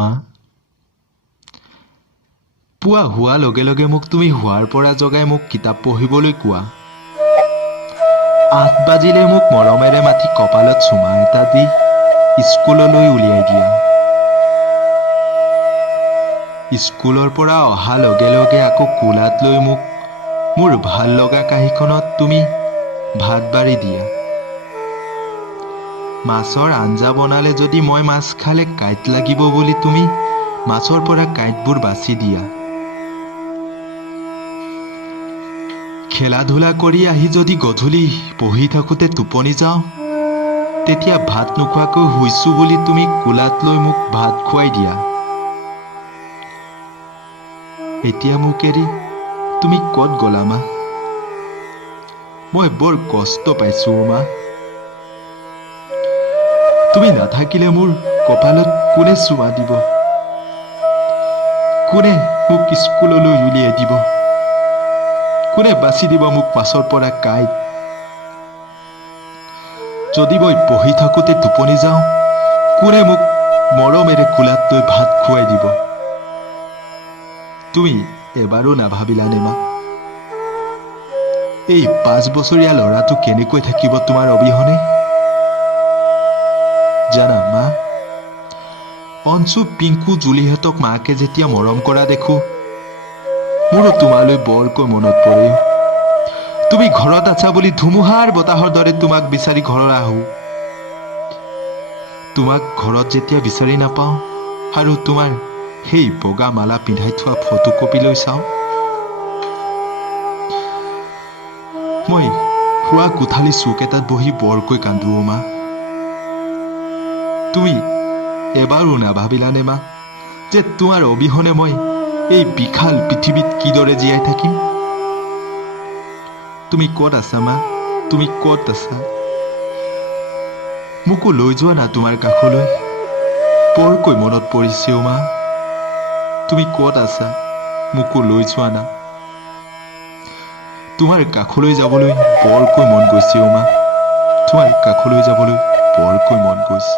মা পুৱা হোৱা লগে লগে মোক তুমি হোৱাৰ পৰা জগাই মোক কিতাপ পঢ়িবলৈ কোৱা 8 বাজিলে মোক মৰমেৰে মাতি কপালত চুমা এটা দি স্কুললৈ উলিয়াই দিয়া স্কুলৰ পৰা অহা লগে লগে আকৌ কোলাত লৈ মোক মোৰ ভাল লগা কাঁহীখনত তুমি ভাত বাঢ়ি দিয়া মাছৰ আঞ্জা বনালে যদি মই মাছ খালে কাঁইট লাগিব বুলি তুমি মাছৰ পৰা কাঁইটবোৰ বাছি দিয়া খেলা ধূলা কৰি আহি যদি গধূলি পঢ়ি থাকোতে টোপনি যাওঁ তেতিয়া ভাত নোখোৱাকৈ শুইছো বুলি তুমি কোলাত লৈ মোক ভাত খুৱাই দিয়া এতিয়া মোক এৰি তুমি ক'ত গ'লা মা মই বৰ কষ্ট পাইছো মা তুমি নাথাকিলে মোৰ কপালত কোনে চুমা দিব কোনে মোক স্কুললৈ উলিয়াই দিব কোনে বাছি দিব মোক মাছৰ পৰা কাঁইট যদি মই পঢ়ি থাকোতে টোপনি যাওঁ কোনে মোক মৰমেৰে কোলাত লৈ ভাত খুৱাই দিব তুমি এবাৰো নাভাবিলানে মা এই 5 বছৰীয়া ল'ৰাটো কেনেকৈ থাকিব তোমাৰ অবিহনে জানা মা অঞ্চু পিংকু জুলিহঁতক মাকে যেতিয়া মৰম কৰা দেখো মোৰো তোমালৈ বৰকৈ মনত পৰে তুমি ঘৰত আছা বুলি ধুমুহাৰ বতাহৰ দৰে তোমাক বিচাৰি ঘৰত আহো তোমাক ঘৰত যেতিয়া বিচাৰি নাপাওঁ আৰু তোমাৰ সেই বগা মালা পিন্ধাই থোৱা ফটোকপি লৈ চাওঁ মই শুৱা কোঠালি চুক এটাত বহি বৰকৈ কান্দো মা তুমি এবাৰো নাভাবিলানে মা যে তোমাৰ অবিহনে মই এই বিশাল পৃথিৱীত কিদৰে জীয়াই থাকিম তুমি ক'ত আছা মা তুমি ক'ত আছা মোকো লৈ যোৱা না তোমাৰ কাষলৈ বৰকৈ মনত পৰিছে মা তুমি ক'ত আছা মোকো লৈ যোৱা না তোমাৰ কাষলৈ যাবলৈ বৰকৈ মন গৈছে মা তোমাৰ কাষলৈ যাবলৈ বৰকৈ মন গৈছে